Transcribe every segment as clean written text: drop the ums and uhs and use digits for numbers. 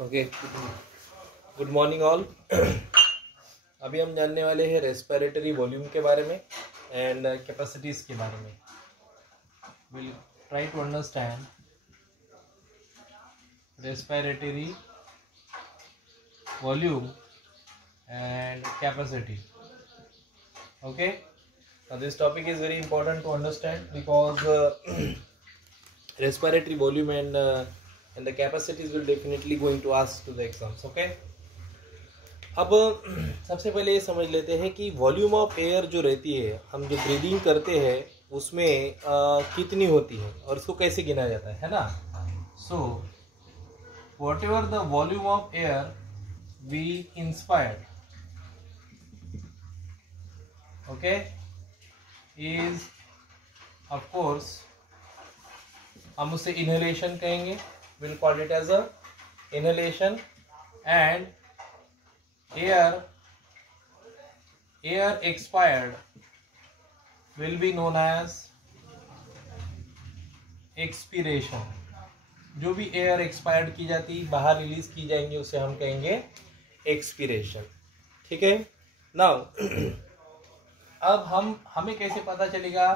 Okay, good morning all. अभी हम जानने वाले हैं रेस्पिरेटरी वॉल्यूम के बारे में एंड कैपेसिटीज के बारे में। Will try to understand respiratory volume and capacity. Okay, now this topic is very important to understand because respiratory volume and the capacities will definitely going to ask to the exams. Okay, अब सबसे पहले ये समझ लेते हैं कि volume of air जो रहती है, हम जो ब्रीदिंग करते हैं उसमें कितनी होती है और इसको कैसे गिना जाता है ना। So whatever the volume of air we inspired, okay, is of course हम उसे inhalation कहेंगे, we'll call it as a inhalation, and air expired will be known as expiration. जो भी एयर एक्सपायर्ड की जाती, बाहर रिलीज की जाएंगे, उसे हम कहेंगे एक्सपीरेशन। ठीक है। नाउ अब हमें कैसे पता चलेगा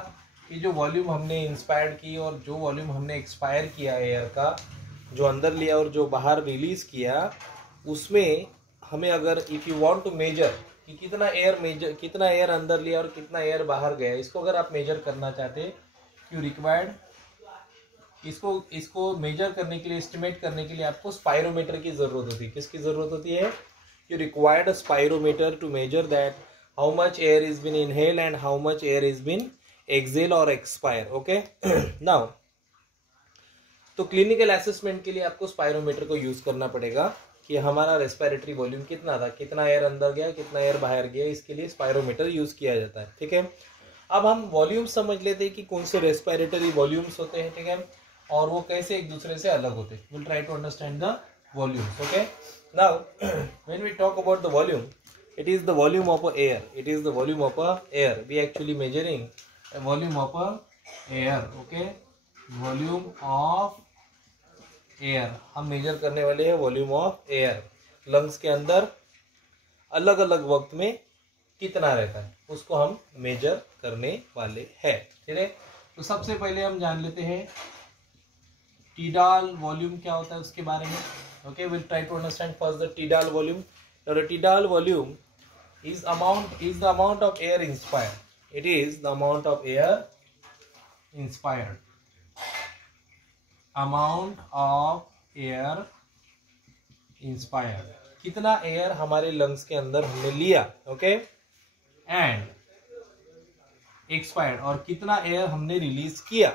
कि जो वॉल्यूम हमने इंस्पायर्ड की और जो वॉल्यूम हमने एक्सपायर किया एयर का, जो अंदर लिया और जो बाहर रिलीज किया, उसमें हमें अगर if you want to measure कि कितना एयर अंदर लिया और कितना एयर बाहर गया, इसको अगर आप मेजर करना चाहते, यू रिक्वायर्ड इसको मेजर करने के लिए, एस्टिमेट करने के लिए आपको स्पायरोमीटर की जरूरत होती है। किसकी जरूरत होती है? You required a spirometer to measure that how much air is been inhale and how much air is been exhale or expire. Okay. Now तो क्लिनिकल असेसमेंट के लिए आपको स्पायरोमीटर को यूज करना पड़ेगा कि हमारा रेस्पिरेटरी वॉल्यूम कितना था, कितना एयर अंदर गया, कितना एयर बाहर गया, इसके लिए स्पायरोमीटर यूज किया जाता है। ठीक है। अब हम वॉल्यूम समझ लेते हैं कि कौन से रेस्पिरेटरी वॉल्यूम्स होते हैं। ठीक है। और वो कैसे एक दूसरे से अलग होते हैं। Will try to understand the volumes. Okay. Now when we talk about the volume, it is the volume of a air. It is the volume of a air. We actually measuring a volume of a air. Okay, volume of air. हम major करने वाले हैं volume of air. Lungs के अंदर अलग अलग वक्त में कितना रहता है, उसको हम मेजर करने वाले हैं। ठीक है। तो सबसे पहले हम जान लेते हैं टीडाल वॉल्यूम क्या होता है उसके बारे में। Okay, will try to understand first the tidal volume. Now the tidal volume is the amount of air inspired. It is the amount of air inspired. Amount of air inspired. कितना air हमारे lungs के अंदर हमने लिया, okay, and expired, और कितना air हमने release किया,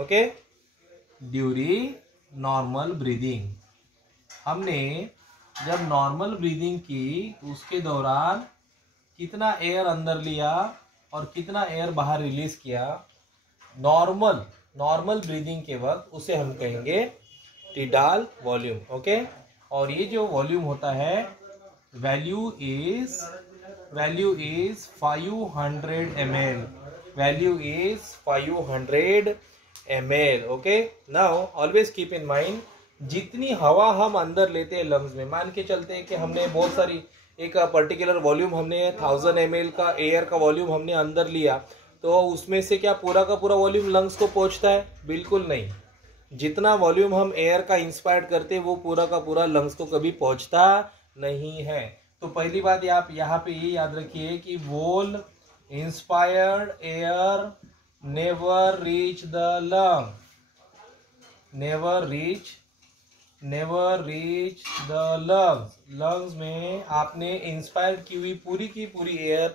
ओके, ड्यूरिंग नॉर्मल ब्रीदिंग। हमने जब नॉर्मल ब्रीदिंग की उसके दौरान कितना एयर अंदर लिया और कितना एयर बाहर रिलीज किया, नॉर्मल ब्रीदिंग के वक्त, उसे हम कहेंगे टीडाल वॉल्यूम। ओके। और ये जो वॉल्यूम होता है, value is 500 ml. Value is 500 ml. Okay. Now always keep in mind, जितनी हवा हम अंदर लेते हैं लंग्स में, मान के चलते हैं कि हमने बहुत सारी एक पर्टिकुलर वॉल्यूम, हमने 1000 ml का एयर का वॉल्यूम हमने अंदर लिया, तो उसमें से क्या पूरा का पूरा वॉल्यूम लंग्स को पहुंचता है? बिल्कुल नहीं। जितना वॉल्यूम हम एयर का इंस्पायर्ड करते हैं वो पूरा का पूरा लंग्स को कभी पहुंचता नहीं है। तो पहली बात आप यहाँ पे ये याद रखिए कि whole inspired air never reach the lung, never reach the lungs. Lungs में आपने इंस्पायर की हुई पूरी की पूरी एयर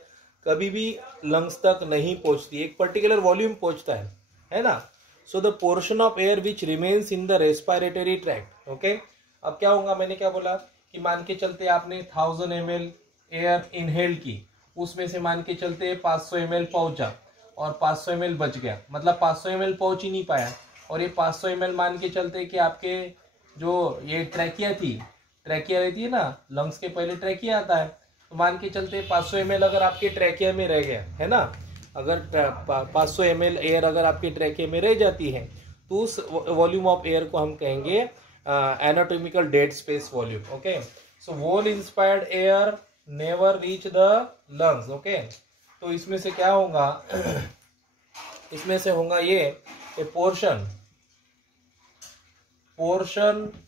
कभी भी लंग्स तक नहीं पहुंचती, एक पर्टिकुलर वॉल्यूम पहुंचता है ना। So the portion of air which remains in the respiratory tract. Okay. अब क्या होगा, मैंने क्या बोला कि मान के चलते आपने 1000 ml एयर इनहेल की, उसमें से मान के चलते 500 ml पहुंचा और 500 ml बच गया, मतलब 500 ml पहुंच ही नहीं पाया। और ये 500 ml मान के चलते कि आपके जो ये ट्रैकिया रहती है ना, लंग्स के पहले ट्रैकिया आता है, तो मान के चलते 500 ml अगर आपके ट्रैकिया में रह गया है ना, अगर 500 ml एयर अगर आपके ट्रैकिया में रह जाती है, तो उस वॉल्यूम ऑफ एयर को हम कहेंगे anatomical dead space volume. Okay, so whole inspired air never reach the lungs. Okay, तो इसमें से क्या होगा इसमें से होगा ये a portion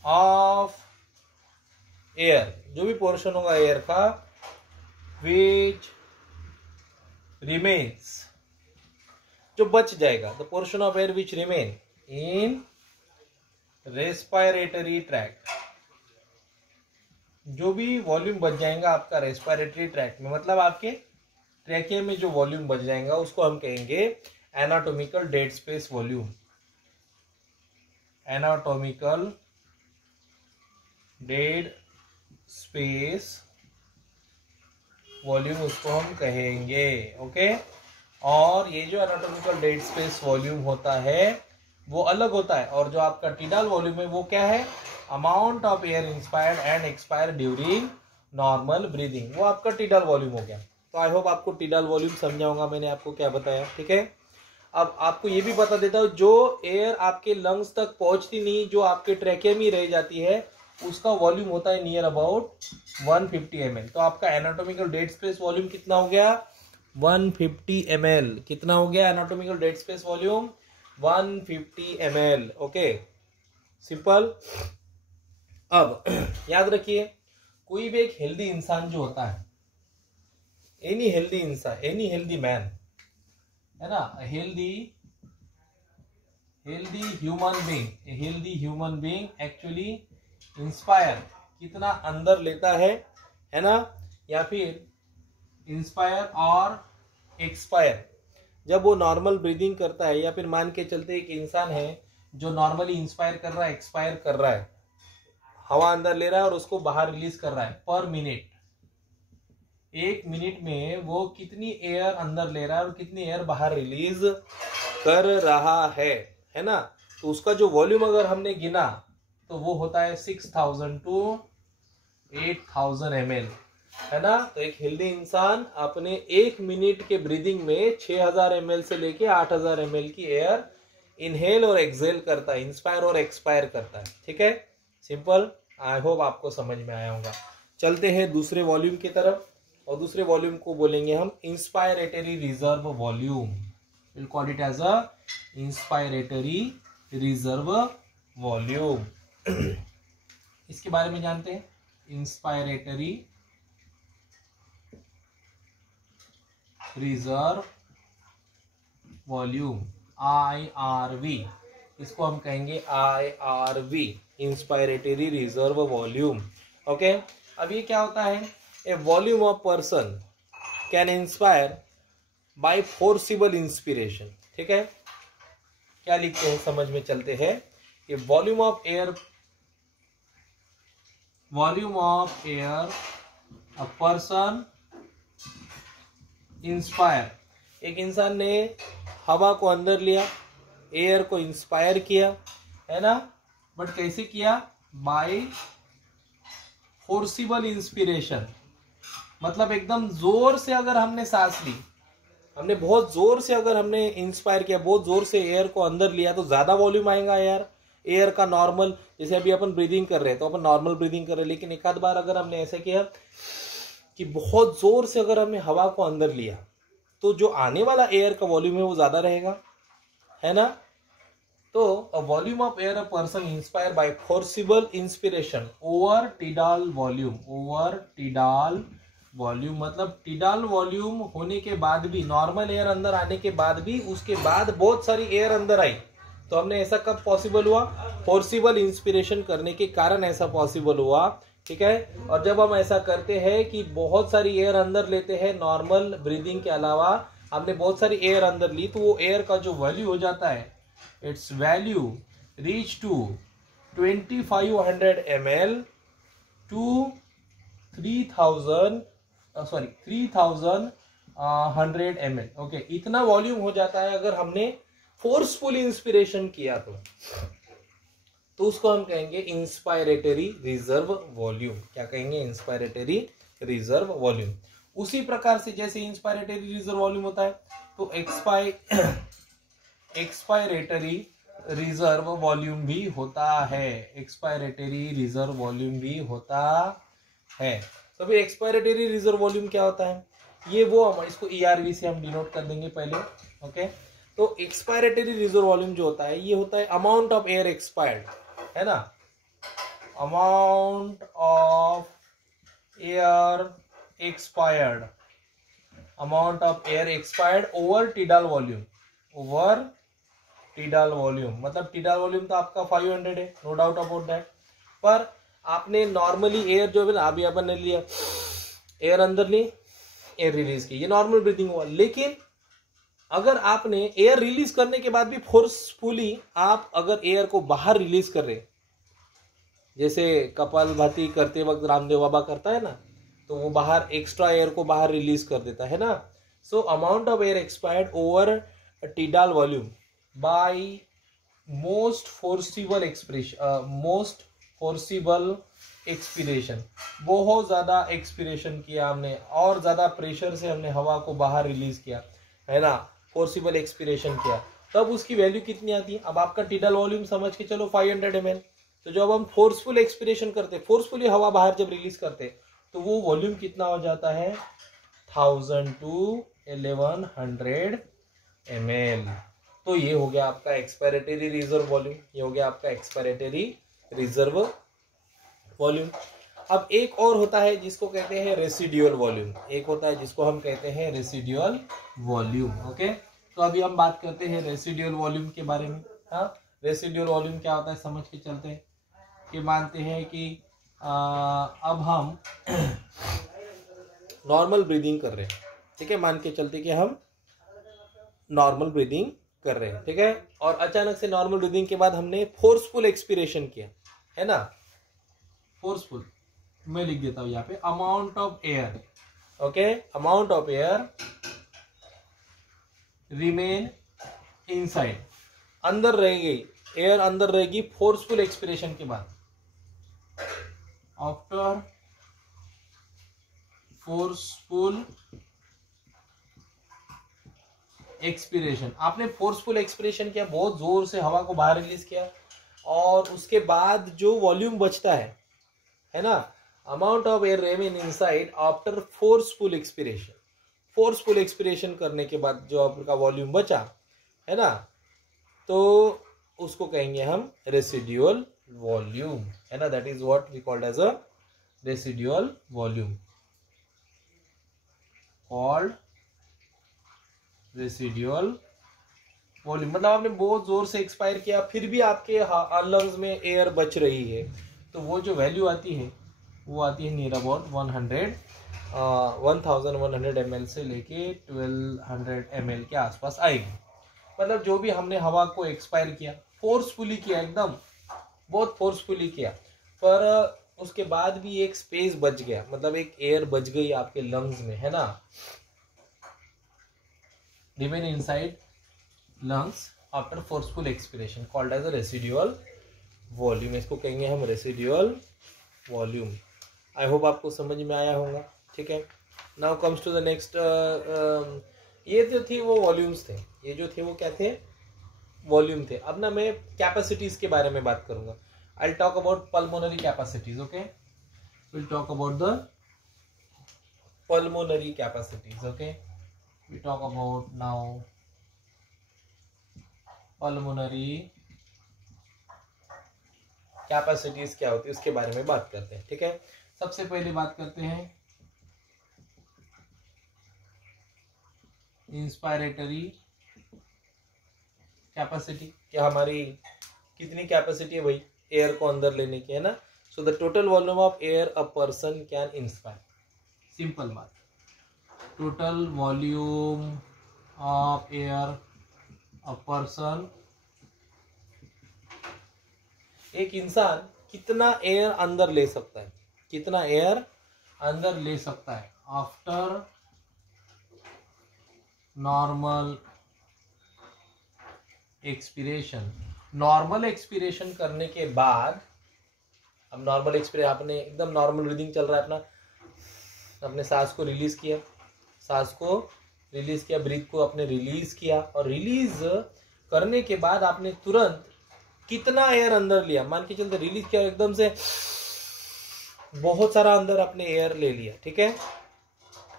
of air, जो भी पोर्शन होगा एयर का which remains, जो बच जाएगा, the portion of air which remain in respiratory tract, जो भी वॉल्यूम बच जाएगा आपका रेस्पिरेटरी ट्रैक्ट में, मतलब आपके ट्रैकिया में जो वॉल्यूम बच जाएगा उसको हम कहेंगे anatomical dead space volume. Anatomical dead space volume उसको हम कहेंगे. ओके, और ये जो एनाटॉमिकल डेड स्पेस वॉल्यूम होता है वो अलग होता है, और जो आपका टीडाल वॉल्यूम है वो क्या है, amount of air inspired and expired during normal breathing, वो आपका टीडाल वॉल्यूम हो गया. तो आई होप आपको टीडाल वॉल्यूम समझा होगा मैंने आपको क्या बताया. ठीक है, अब आपको ये भी बता देता हूँ, जो एयर आपके लंग्स तक पहुंचती नहीं, जो आपके ट्रैकिया में रह जाती है, उसका वॉल्यूम होता है नियर अबाउट 150 ml. तो आपका एनाटॉमिकल डेड स्पेस वॉल्यूम कितना हो गया, 150 ml. कितना हो गया anatomical dead space volume, 150 ml. Okay, simple. अब याद रखिए, कोई भी एक हेल्दी इंसान जो होता है, एनी हेल्दी इंसान, एनी हेल्दी मैन, है ना, healthy human being actually inspire कितना अंदर लेता है ना, या फिर इंस्पायर और एक्सपायर, जब वो नॉर्मल ब्रीदिंग करता है, या फिर मान के चलते एक इंसान है जो नॉर्मली इंस्पायर कर रहा है, एक्सपायर कर रहा है, हवा अंदर ले रहा है और उसको बाहर रिलीज कर रहा है पर मिनट. 1 मिनट में वो कितनी एयर अंदर ले रहा है और कितनी एयर बाहर रिलीज कर रहा है ना. तो उसका जो वॉल्यूम अगर हमने गिना तो वो होता है 6000 to 8000 ml, है ना. तो एक हेल्दी इंसान अपने 1 मिनट के ब्रीदिंग में 6000 ml से लेके 8000 ml की एयर इनहेल और एक्सहेल करता है, इंस्पायर और एक्सपायर करता है. ठीक है, सिंपल. आई होप आपको समझ में आया होगा. चलते हैं दूसरे वॉल्यूम की तरफ, और दूसरे वॉल्यूम को बोलेंगे हम inspiratory reserve volume. Will call it as a inspiratory reserve volume. इसके बारे में जानते हैं, इंस्पायरेटरी रिजर्व वॉल्यूम, IRV, इसको हम कहेंगे IRV, inspiratory reserve volume. Okay, अब ये क्या होता है, a volume of person can inspire by forcible inspiration. ठीक है, क्या लिखते हैं समझ में चलते हैं. A volume of air a person inspire, एक इंसान ने हवा को अंदर लिया, एयर को इंस्पायर किया, है ना, बट कैसे किया, बाय फोर्सिबल इंस्पिरेशन, मतलब एकदम जोर से अगर हमने सांस ली, हमने बहुत जोर से अगर हमने इंस्पायर किया, बहुत जोर से एयर को अंदर लिया, तो ज्यादा वॉल्यूम आएगा एयर का नॉर्मल. जैसे अभी अपन ब्रीदिंग कर रहे हैं तो अपन नॉर्मल ब्रीदिंग कर रहे हैं, लेकिन एक आध बार अगर हमने ऐसा किया कि बहुत जोर से अगर हमने हवा को अंदर लिया, तो जो आने वाला एयर का वॉल्यूम है वो ज्यादा रहेगा, है ना. तो a volume of air a person inspire by forcible inspiration over tidal volume, मतलब टीडाल वॉल्यूम होने के बाद भी, नॉर्मल एयर अंदर आने के बाद भी, उसके बाद बहुत सारी एयर अंदर आई, तो हमने ऐसा कब पॉसिबल हुआ, फोर्सिबल इंस्पिरेशन करने के कारण ऐसा पॉसिबल हुआ. ठीक है, और जब हम ऐसा करते हैं कि बहुत सारी एयर अंदर लेते हैं, नॉर्मल ब्रीदिंग के अलावा हमने बहुत सारी एयर अंदर ली, तो वो एयर का जो वैल्यू हो जाता है, it's value reach to 2500 ml to 3100 ml. Okay, इतना वॉल्यूम हो जाता है अगर हमने फोर्सफुल इंस्पिरेशन किया तो उसको हम कहेंगे इंस्पायरेटरी रिजर्व वॉल्यूम. क्या कहेंगे, इंस्पायरेटरी रिजर्व वॉल्यूम. उसी प्रकार से जैसे इंस्पायरेटरी रिजर्व वॉल्यूम होता है, तो एक्सपायरेटरी रिजर्व वॉल्यूम भी होता है, एक्सपायरेटरी रिजर्व वॉल्यूम भी होता है। तो फिर एक्सपायरेटरी रिजर्व वॉल्यूम क्या होता है, ये वो हम इसको ERV से हम डिनोट कर देंगे पहले। ओके, तो एक्सपायरेटरी रिजर्व वॉल्यूम जो होता है ये होता है अमाउंट ऑफ एयर एक्सपायर्ड, है ना, amount of air expired, amount of air expired over tidal volume, over tidal volume. मतलब टीडाल वॉल्यूम तो आपका 500 है, नो डाउट अबाउट दैट। पर आपने नॉर्मली एयर जो है ना, अभी अपन ने लिया एयर अंदर ली, एयर रिलीज की, ये नॉर्मल ब्रीथिंग हुआ। लेकिन अगर आपने एयर रिलीज करने के बाद भी फोर्सफुली आप अगर एयर को बाहर रिलीज कर रहे, जैसे कपालभाति करते वक्त रामदेव बाबा करता है ना, तो वो बाहर एक्स्ट्रा एयर को बाहर रिलीज कर देता है ना। So amount of air expired over tidal volume by most forcible expiration, बहुत ज्यादा एक्सपिरेशन किया हमने और ज्यादा प्रेशर से हमने हवा को बाहर रिलीज किया, है ना, फोर्सिबल एक्सपिरेशन किया, तब उसकी वैल्यू कितनी आती है। अब आपका टीडाल वॉल्यूम समझ के चलो 500 ml। तो जब हम फोर्सफुल एक्सपिरेशन करते, फोर्सफुली हवा बाहर जब रिलीज करते, तो वो वॉल्यूम कितना हो जाता है 1000 to 1100 ml। तो ये हो गया आपका एक्सपायरेटरी रिजर्व वॉल्यूम, ये हो गया आपका एक्सपायरेटरी रिजर्व वॉल्यूम। अब एक और होता है जिसको कहते हैं रेसिडुअल वॉल्यूम, एक होता है जिसको हम कहते हैं रेसिडुअल वॉल्यूम। ओके, तो अभी हम बात करते हैं रेसिडुअल वॉल्यूम के बारे में। हाँ, रेसिडुअल वॉल्यूम क्या होता है समझ के चलते हैं कि मानते हैं कि अब हम नॉर्मल ब्रीदिंग कर रहे हैं, ठीक है, मान के चलते कि हम नॉर्मल ब्रीदिंग कर रहे हैं, ठीक है, और अचानक से नॉर्मल ब्रीदिंग के बाद हमने फोर्सफुल एक्सपिरेशन किया, है ना, फोर्सफुल, मैं लिख देता हूं यहाँ पे amount of air, okay, amount of air remain inside, अंदर रहेगी एयर, अंदर रहेगी फोर्सफुल एक्सपिरेशन के बाद, आफ्टर फोर्सफुल एक्सपिरेशन, आपने फोर्सफुल एक्सपिरेशन किया, बहुत जोर से हवा को बाहर रिलीज किया, और उसके बाद जो वॉल्यूम बचता है ना, amount of air remain inside after forceful expiration, forceful expiration करने के बाद जो आपका वॉल्यूम बचा, है ना, तो उसको कहेंगे हम रेसिडुअल वॉल्यूम, है ना, that is what we called as a residual volume, called residual volume. मतलब आपने बहुत जोर से एक्सपायर किया, फिर भी आपके लंग्स में एयर बच रही है, तो वो जो वैल्यू आती है वो आती है नियर अबाउट 1100 ml से लेके 1200 ml के आसपास आएगी। मतलब जो भी हमने हवा को एक्सपायर किया, फोर्सफुली किया, एकदम बहुत फोर्सफुली किया, पर उसके बाद भी एक स्पेस बच गया, मतलब एक एयर बच गई आपके लंग्स में, है ना, remain inside lungs after forceful expiration, called as a residual volume, इसको कहेंगे हम रेसिडुअल वॉल्यूम। आई होप आपको समझ में आया होगा, ठीक है। Now comes to the next, ये जो थी वो वॉल्यूम्स थे, ये जो थे वो क्या थे, वॉल्यूम थे। अब ना मैं कैपेसिटीज के बारे में बात करूंगा। I will talk about pulmonary capacities, okay, will talk about the pulmonary capacities, okay, we talk about now pulmonary capacities क्या होती है उसके बारे में बात करते हैं, ठीक है। सबसे पहले बात करते हैं इंस्पायरेटरी कैपेसिटी, क्या हमारी कितनी कैपेसिटी है भाई एयर को अंदर लेने की, है ना। So the total volume of air a person can inspire, simple बात, total volume of air a person, एक इंसान कितना एयर अंदर ले सकता है, कितना एयर अंदर ले सकता है after normal expiration, normal expiration करने के बाद, अब नॉर्मल एक्सपिरेशन आपने एकदम नॉर्मल ब्रीदिंग चल रहा है अपना, अपने सांस को रिलीज किया, सांस को रिलीज किया, ब्रीथ को आपने रिलीज किया, और रिलीज करने के बाद आपने तुरंत कितना एयर अंदर लिया, मान के चलते रिलीज किया एकदम से बहुत सारा अंदर आपने एयर ले लिया, ठीक है।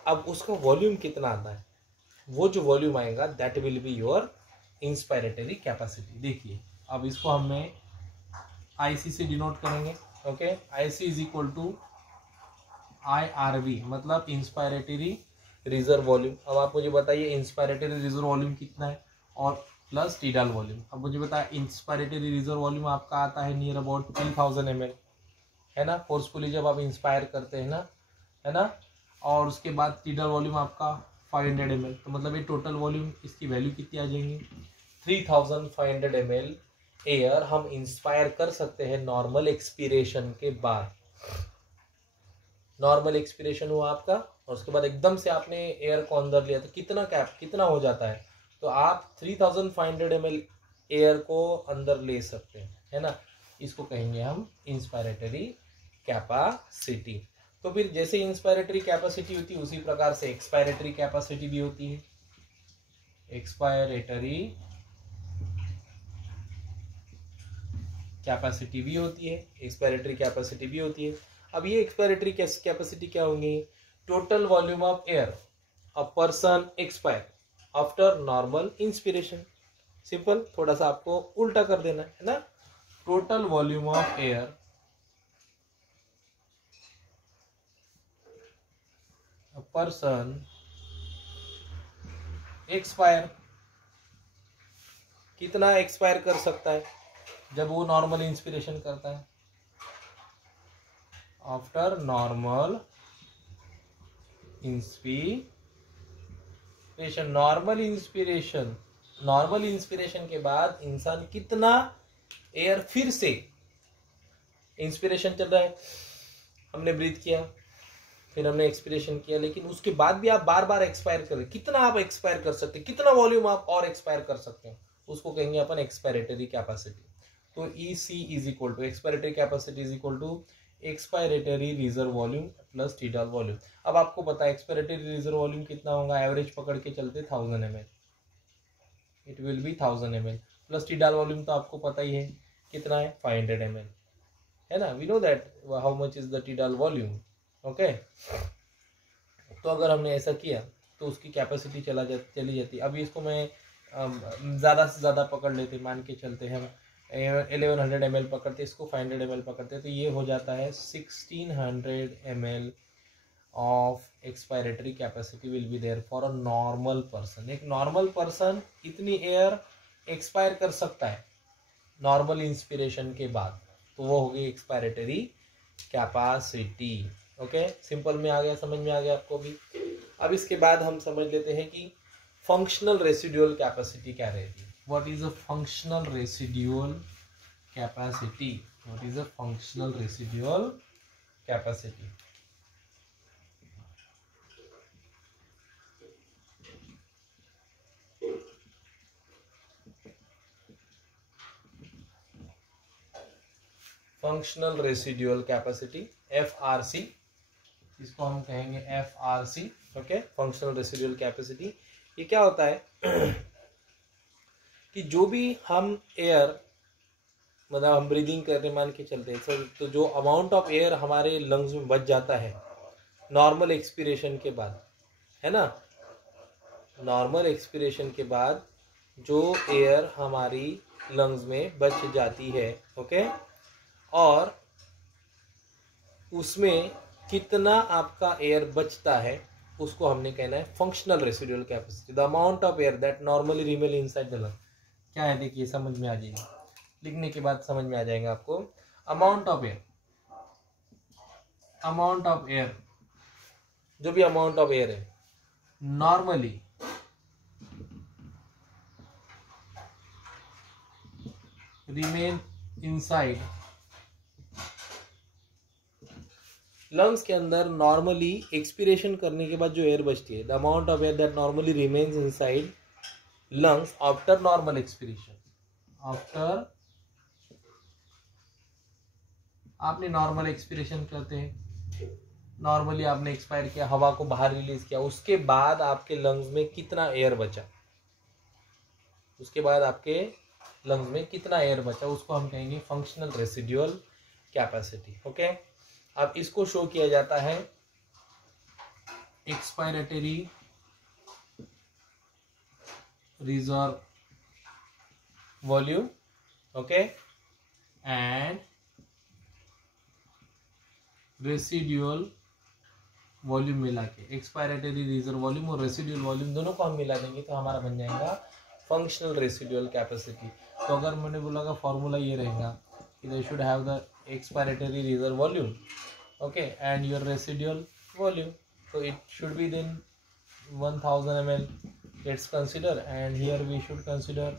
अब उसका वॉल्यूम कितना आता है, वो जो वॉल्यूम आएगा that will be your inspiratory capacity. देखिए अब इसको हमें आईसी से डिनोट करेंगे, okay. IC is equal to IRV, मतलब इंस्पायरेटरी रिजर्व वॉल्यूम। अब आप मुझे बताइए इंस्पायरेटरी रिजर्व वॉल्यूम कितना है, और प्लस टीडाल वॉल्यूम। अब मुझे बताया इंस्पायरेटरी रिजर्व वॉल्यूम आपका आता है नियर अबाउट 3000 ml, है ना, फोर्सफुली जब आप इंस्पायर करते हैं ना, है ना। और उसके बाद टीडाल वॉल्यूम आपका 500 ml, तो मतलब ये टोटल वॉल्यूम इसकी वैल्यू कितनी आ जाएंगी 3500 ml एयर हम इंस्पायर कर सकते हैं नॉर्मल एक्सपीरेशन के बाद। नॉर्मल एक्सपीरेशन हुआ आपका और उसके बाद एकदम से आपने एयर को अंदर लिया तो कितना हो जाता है, तो आप 3500 ml एयर को अंदर ले सकते हैं, है ना। इसको कहेंगे हम इंस्पायरेटरी कैपेसिटी। तो फिर जैसे इंस्पायरेटरी कैपेसिटी होती है उसी प्रकार से एक्सपायरेटरी कैपेसिटी भी होती है। एक्सपायरेटरी कैपेसिटी भी होती है, एक्सपायरेटरी कैपेसिटी भी होती है। अब ये एक्सपायरेटरी कैपेसिटी क्या होंगी, total volume of air a person expire after normal inspiration. Simple, थोड़ा सा आपको उल्टा कर देना है ना। Total volume of air a person expire, कितना एक्सपायर कर सकता है जब वो नॉर्मल इंस्पिरेशन करता है, after normal inspiration. Normal inspiration के बाद इंसान कितना एयर, फिर से इंस्पिरेशन चल रहा है, हमने ब्रीथ किया, फिर हमने एक्सपिरेशन किया, लेकिन उसके बाद भी आप बार बार एक्सपायर कर रहे, कितना आप एक्सपायर कर सकते हैं, कितना वॉल्यूम आप और एक्सपायर कर सकते हैं, उसको कहेंगे अपन एक्सपायरेटरी कैपेसिटी। तो EC is equal to expiratory capacity is equal to expiratory reserve volume plus tidal volume. अब आपको पता है एक्सपायरेटरी रिजर्व वॉल्यूम कितना होगा, एवरेज पकड़ के चलते 1000 ml, it will be 1000 ml plus tidal volume तो आपको पता ही है कितना है 500 ml, है ना। We know that how much is the tidal volume, okay. तो अगर हमने ऐसा किया तो उसकी कैपेसिटी चली जाती। अभी इसको मैं ज़्यादा से ज़्यादा पकड़ लेते, मान के चलते हैं हम 1100 ml पकड़ते, इसको 500 ml पकड़ते, तो ये हो जाता है 1600 ml of expiratory capacity will be there for a normal person. एक नॉर्मल पर्सन इतनी एयर एक्सपायर कर सकता है नॉर्मल इंस्पिरेशन के बाद, तो वो हो गई एक्सपायरेटरी कैपेसिटी, ओके। सिंपल में आ गया, समझ में आ गया आपको भी। अब इसके बाद हम समझ लेते हैं कि फंक्शनल रेसिडुअल कैपेसिटी क्या रहती है। What is a functional residual capacity, what is a functional residual capacity. Functional residual capacity FRC, इसको हम कहेंगे FRC, okay. Functional residual capacity ये क्या होता है कि जो भी हम एयर, मतलब हम ब्रीदिंग करने मान के चलते हैं, तो जो अमाउंट ऑफ एयर हमारे लंग्स में बच जाता है नॉर्मल एक्सपिरेशन के बाद, है ना, नॉर्मल एक्सपिरेशन के बाद जो एयर हमारी लंग्स में बच जाती है, ओके, और उसमें कितना आपका एयर बचता है उसको हमने कहना है functional residual capacity, the amount of air that normally remain inside the lung. क्या है देखिए, समझ में आ जाएगा, लिखने के बाद समझ में आ जाएगा आपको। अमाउंट ऑफ एयर, जो भी अमाउंट ऑफ एयर है नॉर्मली रिमेन इनसाइड लंग्स के अंदर, नॉर्मली एक्सपिरेशन करने के बाद जो एयर बचती है, the amount of air that normally remains inside lungs after normal expiration. After आपने नॉर्मल एक्सपिरेशन करते हैं, नॉर्मली आपने एक्सपायर किया, हवा को बाहर रिलीज किया, उसके बाद आपके लंग्स में कितना एयर बचा, उसके बाद आपके लंग्स में कितना एयर बचा उसको हम कहेंगे फंक्शनल रेसिडुअल कैपेसिटी। ओके, अब इसको शो किया जाता है expiratory reserve volume, okay, and residual volume मिला के, एक्सपायरेटरी रिजर्व वॉल्यूम और रेसिडुअल वॉल्यूम दोनों को हम मिला देंगे तो हमारा बन जाएगा फंक्शनल रेसिडुअल कैपेसिटी। तो अगर मैंने बोला का फॉर्मूला ये रहेगा कि they should have the expiratory reserve volume, okay, and your residual volume, तो it should be then 1000 ml let's consider, and here we should consider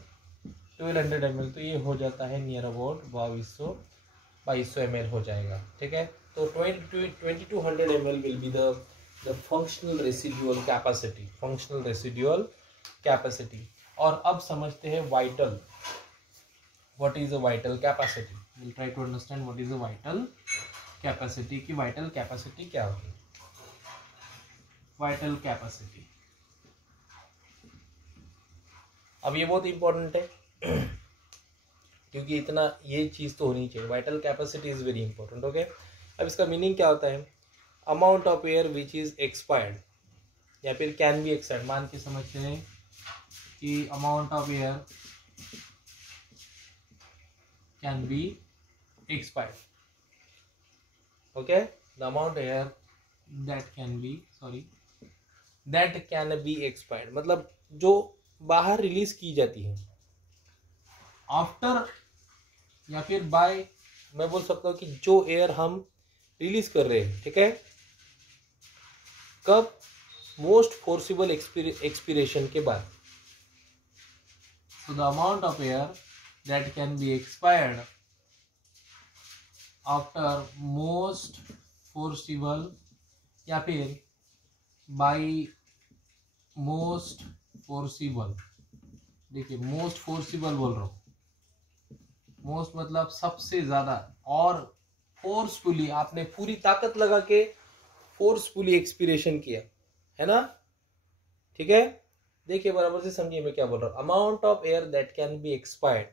1200 ml, तो ये हो जाता है नियर अबाउट 2200 ml हो जाएगा। ठीक है, तो 2200 ml will be the functional residual capacity, functional residual capacity. और अब समझते हैं vital, what is a vital capacity. Will try to understand what is a vital capacity, की वाइटल कैपेसिटी क्या होगी। वाइटल कैपेसिटी, अब ये बहुत इंपॉर्टेंट है क्योंकि इतना ये चीज तो होनी चाहिए, vital capacity is very important. Okay, अब इसका मीनिंग क्या होता है, amount of air which is expired या फिर कैन बी एक्सपायर्ड, मान के समझते हैं कि amount of air can be expired, okay, the amount air that can be expired, मतलब जो बाहर रिलीज की जाती है आफ्टर या फिर बाय, मैं बोल सकता हूं कि जो एयर हम रिलीज कर रहे हैं, ठीक है, कब, मोस्ट फोर्सिबल एक्सपीरेशन के बाद। So the amount of air that can be expired after most forcible या फिर by most forcible, देखिए most forcible बोल रहा हूँ, most मतलब सबसे ज्यादा, और फोर्सफुली आपने पूरी ताकत लगा के फोर्सफुली एक्सपीरेशन किया है ना, ठीक है। देखिए बराबर से समझिए मैं क्या बोल रहा हूं, amount of air that can be expired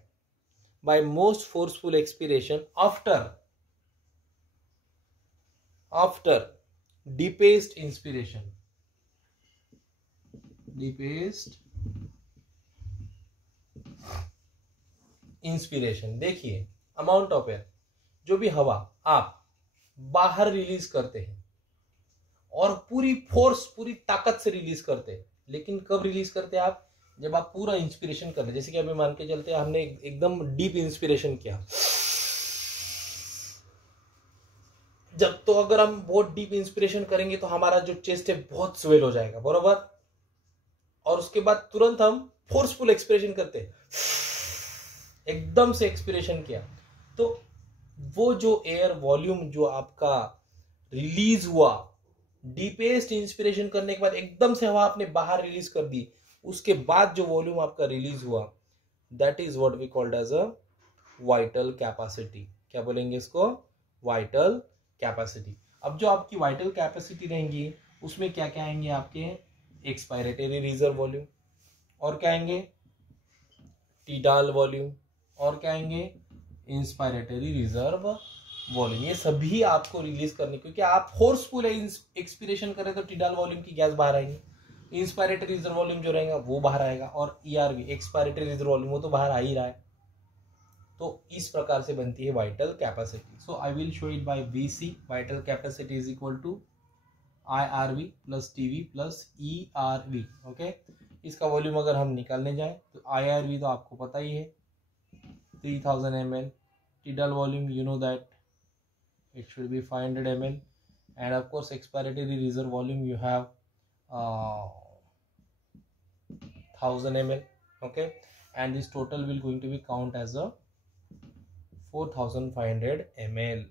by most forceful expiration after deepest inspiration, deepest inspiration. देखिए अमाउंट ऑफ एयर, जो भी हवा आप बाहर रिलीज करते हैं और पूरी फोर्स पूरी ताकत से रिलीज करते हैं, लेकिन कब रिलीज करते हैं आप, जब आप पूरा इंस्पिरेशन कर रहे, जैसे कि अभी मान के चलते हैं हमने एकदम डीप इंस्पिरेशन किया, जब तो अगर हम बहुत डीप इंस्पिरेशन करेंगे तो हमारा जो चेस्ट है बहुत स्वेल हो जाएगा, बरोबर, और उसके बाद तुरंत हम फोर्सफुल एक्सपिरेशन करते हैं, एकदम से एक्सपिरेशन किया, तो वो जो एयर वॉल्यूम जो आपका रिलीज हुआ डीपेस्ट इंस्पिरेशन करने के बाद, एकदम से हवा आपने बाहर रिलीज कर दी, उसके बाद जो वॉल्यूम आपका रिलीज हुआ, that is what we called as a vital capacity. क्या बोलेंगे इसको, वाइटल कैपेसिटी। अब जो आपकी वाइटल कैपेसिटी रहेंगी उसमें क्या क्या आएंगे आपके, एक्सपायरेटरी रिजर्व वॉल्यूम, और क्या आएंगे, टीडाल वॉल्यूम, और क्या आएंगे, इंस्पायरेटरी रिजर्व वॉल्यूम। ये सभी आपको रिलीज करने, क्योंकि आप फोर्सफुल एक्सपिरेशन करें तो टीडाल वॉल्यूम की गैस बाहर आएगी, इंस्पायरेटरी रिजर्व वॉल्यूम जो रहेगा वो बाहर आएगा, और ईआरवी एक्सपायरेटरी रिजर्व वॉल्यूम वो तो बाहर आ ही रहा है। तो इस प्रकार से बनती है vital capacity. So I will show it by VC, vital capacity is equal to IRV plus TV plus ERV। Okay, इसका वॉल्यूम अगर हम निकालने जाएं तो IRV तो आपको पता ही है 3000 ml, tidal volume you know that it should be 500 ml, and of course expiratory reserve volume you have 1000 ml, okay, and this total will going to be count as a 4500 ml।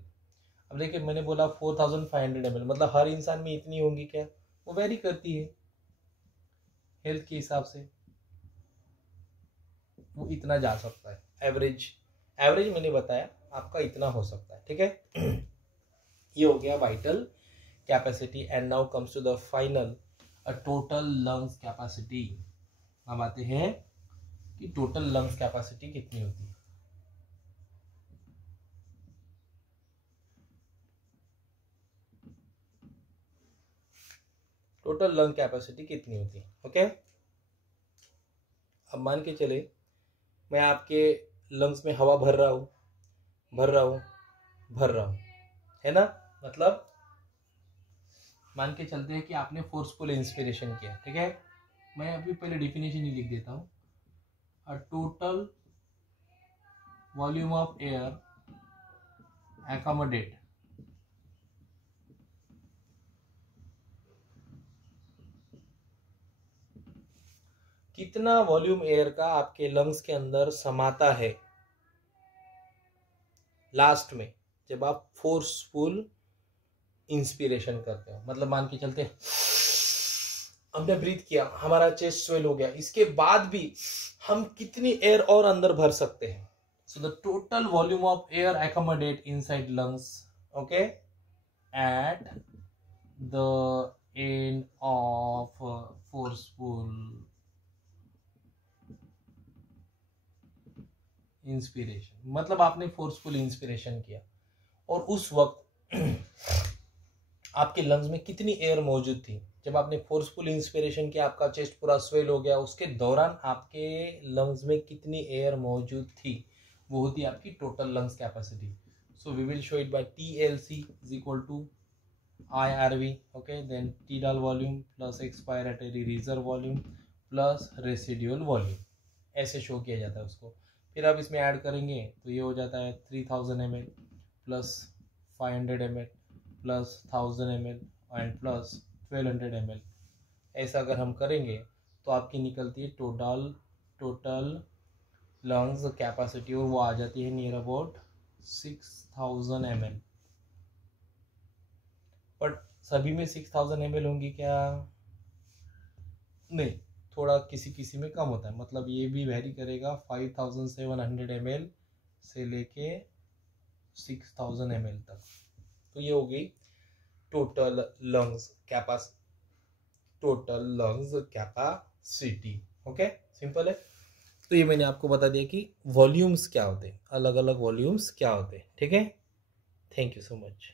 अब देखिए मैंने बोला 4500 ml, मतलब हर इंसान में इतनी होंगी क्या, वो वेरी करती है हेल्थ के हिसाब से, वो इतना जा सकता है, एवरेज मैंने बताया आपका इतना हो सकता है, ठीक है। ये हो गया vital capacity. And now comes to the final, a total lungs capacity. अब आते हैं कि टोटल लंग्स कैपेसिटी कितनी होती है। टोटल लंग कैपेसिटी कितनी होती है। ओके, अब मान के चले मैं आपके लंग्स में हवा भर रहा हूँ, है ना। मतलब मान के चलते हैं कि आपने फोर्सफुल इंस्पिरेशन किया, ठीक है। मैं अभी पहले डिफिनेशन ही लिख देता हूँ। A total volume of air accommodate कितना वॉल्यूम एयर का आपके लंग्स के अंदर समाता है लास्ट में जब आप फोर्सफुल इंस्पिरेशन करते हो। मतलब मान के चलते हमने ब्रीथ किया, हमारा चेस्ट स्वेल हो गया, इसके बाद भी हम कितनी एयर और अंदर भर सकते हैं। सो the total volume of air accommodate inside lungs, okay, at the end of forceful inspiration. मतलब आपने फोर्सफुल इंस्पिरेशन किया और उस वक्त आपके लंग्स में कितनी एयर मौजूद थी। जब आपने फोर्सफुल इंस्पिरेशन किया, आपका चेस्ट पूरा स्वेल हो गया, उसके दौरान आपके लंग्स में कितनी एयर मौजूद थी, वो होती है आपकी total lungs capacity. So we will show it by TLC is equal to IRV, okay, then total volume plus expiratory reserve volume plus residual volume, ऐसे शो किया जाता है उसको। फिर आप इसमें ऐड करेंगे तो ये हो जाता है 3000 ml plus 500 ml plus 1000 ml and plus 1200 ml। ऐसा अगर हम करेंगे तो आपकी निकलती है टोटल लंग्स कैपेसिटी, और वो आ जाती है नियर अबाउट 6000 ml। बट सभी में 6000 ml होंगी क्या? नहीं, थोड़ा किसी में कम होता है। मतलब ये भी वेरी करेगा 5700 ml से लेके 6000 ml तक। तो ये हो गई total lungs capacity. Okay, simple है। तो ये मैंने आपको बता दिया कि वॉल्यूम्स क्या होते हैं, अलग अलग वॉल्यूम्स क्या होते हैं, ठीक है। Thank you so much.